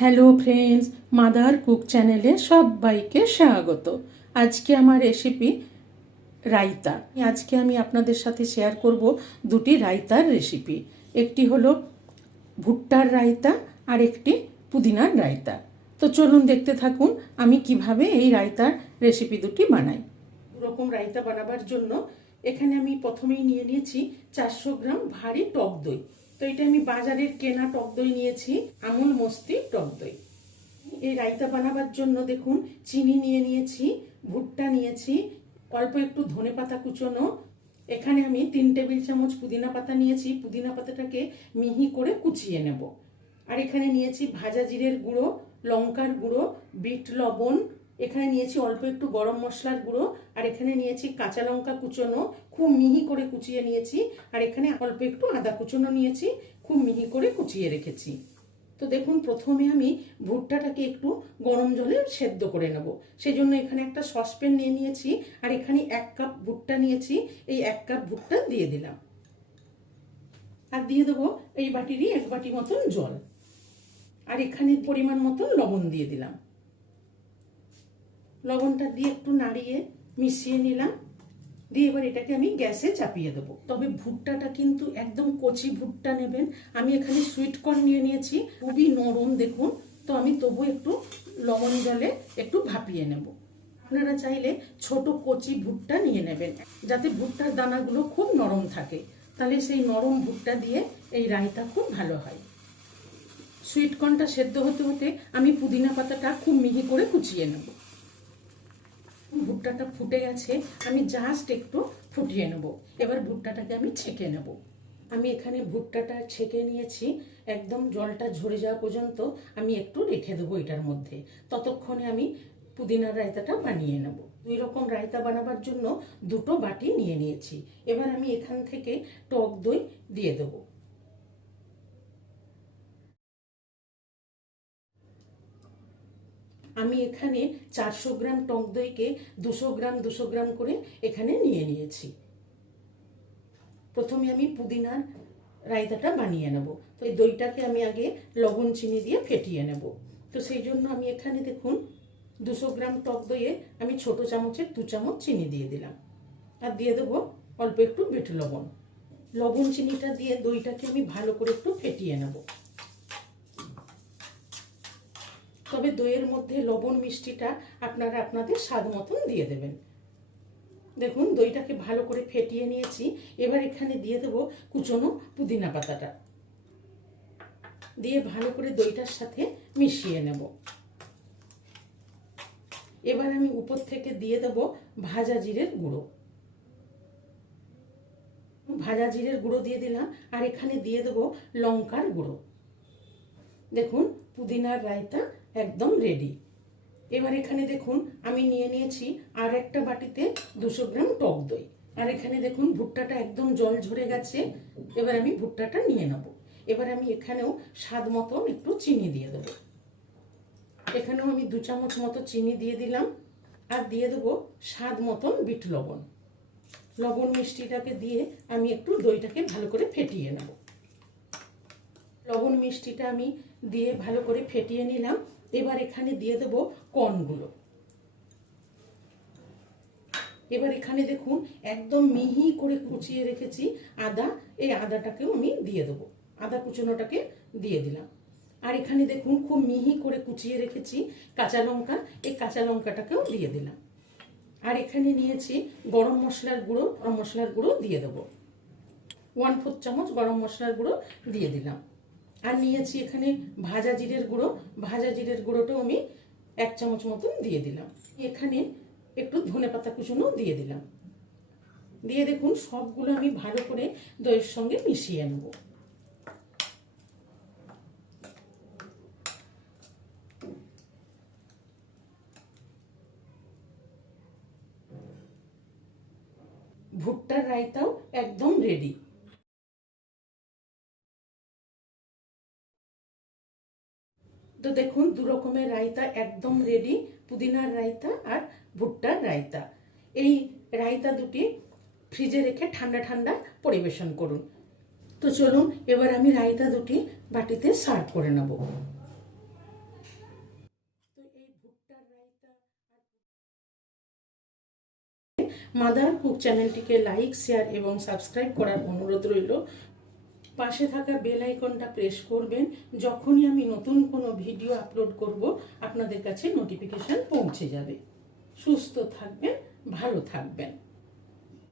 Hello friends, mother cook চ্যানেলে সবাইকে স্বাগত। আজকে আমার রেসিপি রায়তা। আজকে আমি আপনাদের সাথে শেয়ার করব দুটি রায়তার রেসিপি। একটি হলো ভুট্টার রায়তা আর একটি পুদিনার রায়তা। তো চলুন দেখতে থাকুন আমি কিভাবে এই রায়তার রেসিপি দুটি বানাই। দুরকম রায়তা বানাবার জন্য এখানে আমি প্রথমেই নিয়ে নিয়েছি 400 গ্রাম ভারী টক দই। তো এটা আমি বাজারের কেনা টক দই নিয়েছি, আমুল মস্তি টক দই। এই রায়তা বানাবার জন্য দেখুন চিনি নিয়ে নিয়েছি, ভুট্টা নিয়েছি, অল্প একটু ধনেপাতা কুচোনো, এখানে আমি 3 টেবিল চামচ পুদিনা পাতা নিয়েছি, পুদিনা পাতাটাকে মিহি করে কুচিয়ে নেব। আর এখানে নিয়েছি ভাজা জিরের গুঁড়ো, লঙ্কার গুঁড়ো, বিট লবণ, এখানে নিয়েছি অল্প একটু গরম মশলার গুঁড়ো, আর এখানে নিয়েছি কাঁচা লঙ্কা কুচোনো, খুব মিহি করে কুচিয়ে নিয়েছি, আর এখানে অল্প একটু আদা কুচোনো নিয়েছি, খুব মিহি করে কুচিয়ে রেখেছি। তো দেখুন প্রথমে আমি ভুট্টাটাকে একটু গরম জলে সেদ্ধ করে নেব। সেই জন্য এখানে একটা সসপ্যান নিয়ে নিয়েছি, আর এখানে 1 কাপ ভুট্টা নিয়েছি, এই 1 কাপ ভুট্টা দিয়ে দিলাম। আর দিয়ে দেবো এই বাটিরই 1 বাটি মতন জল, আর এখানে পরিমাণ মতন লবণ দিয়ে দিলাম। লবণটা দিয়ে একটু নাড়িয়ে মিশিয়ে নিলাম, দিয়ে এবার এটাকে আমি গ্যাসে চাপিয়ে দেবো। তবে ভুট্টাটা কিন্তু একদম কচি ভুট্টা নেবেন। আমি এখানে সুইট কর্ন নিয়ে নিয়েছি, খুবই নরম দেখুন। তো আমি তবু একটু লবণ জলে একটু ভাপিয়ে নেব। আপনারা চাইলে ছোট কচি ভুট্টা নিয়ে নেবেন, যাতে ভুট্টার দানাগুলো খুব নরম থাকে, তাহলে সেই নরম ভুট্টা দিয়ে এই রায়তা খুব ভালো হয়। সুইট কর্নটা সেদ্ধ হতে হতে আমি পুদিনা পাতাটা খুব মিহি করে কুচিয়ে নেব। ভুট্টাটা ফুটে গেছে, আমি জাস্ট একটু ফুটিয়ে নেব। এবার ভুট্টাটাকে আমি ছেঁকে নেব। আমি এখানে ভুট্টাটা ছেঁকে নিয়েছি, একদম জলটা ঝরে যাওয়া পর্যন্ত আমি একটু রেখে দেবো এটার মধ্যে। ততক্ষণে আমি পুদিনার রায়তাটা বানিয়ে নেব। 2 রকম রায়তা বানাবার জন্য 2টো বাটি নিয়ে নিয়েছি। এবার আমি এখান থেকে টক দই দিয়ে দেবো। আমি এখানে 400 গ্রাম টক দইকে 200 গ্রাম 200 গ্রাম করে এখানে নিয়ে নিয়েছি। প্রথমে আমি পুদিনার রায়তাটা বানিয়ে নেব। তো এই দইটাকে আমি আগে লবণ চিনি দিয়ে ফেটিয়ে নেব। তো সেই জন্য আমি এখানে দেখুন 200 গ্রাম টক দইয়ে আমি ছোট চামচের 2 চামচ চিনি দিয়ে দিলাম, আর দিয়ে দেবো অল্প একটু বিট লবণ। লবণ চিনিটা দিয়ে দইটাকে আমি ভালো করে একটু ফেটিয়ে নেব। তবে দইয়ের মধ্যে লবণ মিষ্টিটা আপনারা আপনাদের স্বাদ মতন দিয়ে দেবেন। দেখুন দইটাকে ভালো করে ফেটিয়ে নিয়েছি। এবার এখানে দিয়ে দেবো কুচনো পুদিনা পাতাটা, দিয়ে ভালো করে দইটার সাথে মিশিয়ে নেব। এবার আমি উপর থেকে দিয়ে দেবো ভাজা জিরের গুঁড়ো। ভাজা জিরের গুঁড়ো দিয়ে দিলাম, আর এখানে দিয়ে দেবো লঙ্কার গুঁড়ো। দেখুন পুদিনার রায়তা একদম রেডি। এবার এখানে দেখুন আমি নিয়ে নিয়েছি আর একটা বাটিতে 200 গ্রাম টক দই, আর এখানে দেখুন ভুট্টাটা একদম জল ঝরে গেছে। এবার আমি ভুট্টাটা নিয়ে নেব। এবার আমি এখানেও স্বাদ মতন একটু চিনি দিয়ে দেবো। এখানেও আমি 2 চামচ মতো চিনি দিয়ে দিলাম, আর দিয়ে দেবো স্বাদ মতন বিট লবণ। লবণ মিষ্টিটাকে দিয়ে আমি একটু দইটাকে ভালো করে ফেটিয়ে নেব। লবণ মিষ্টিটা আমি দিয়ে ভালো করে ফেটিয়ে নিলাম। এবার এখানে দিয়ে দেবো কর্নগুলো। এবার এখানে দেখুন একদম মিহি করে কুচিয়ে রেখেছি আদা, এই আদাটাকেও আমি দিয়ে দেবো। আদা কুচনোটাকে দিয়ে দিলাম। আর এখানে দেখুন খুব মিহি করে কুচিয়ে রেখেছি কাঁচা লঙ্কা, এই কাঁচা লঙ্কাটাকেও দিয়ে দিলাম। আর এখানে নিয়েছি গরম মশলার গুঁড়ো, গরম মশলার গুঁড়ো দিয়ে দেবো। 1/4 চামচ গরম মশলার গুঁড়ো দিয়ে দিলাম। আর নিয়েছি এখানে ভাজা জিরের গুঁড়ো, ভাজা জিরের গুঁড়োটাও আমি 1 চামচ মতন দিয়ে দিলাম। এখানে একটু ধনেপাতা কুচনো দিয়ে দিলাম। দিয়ে দেখুন সবগুলো আমি ভালো করে দইয়ের সঙ্গে মিশিয়ে নেব। ভুট্টার রায়তাও একদম রেডি। তো দেখুন 2 রকমের রায়তা একদম রেডি, পুদিনার রায়তা আর ভুট্টার রায়তা। এই রায়তা দুটি ফ্রিজে রেখে ঠান্ডা ঠান্ডা পরিবেশন করুন। তো চলুন এবার আমি রায়তা দুটি বাটিতে সার্ভ করে নেব। মাদার কুক চ্যানেলটিকে লাইক, শেয়ার এবং সাবস্ক্রাইব করার অনুরোধ রইল। পাশে থাকা বেল আইকনটা প্রেস করবেন। যখনই আমি নতুন কোনো ভিডিও আপলোড করব আপনাদের কাছে নোটিফিকেশন পৌঁছে যাবে। সুস্থ থাকবেন, ভালো থাকবেন।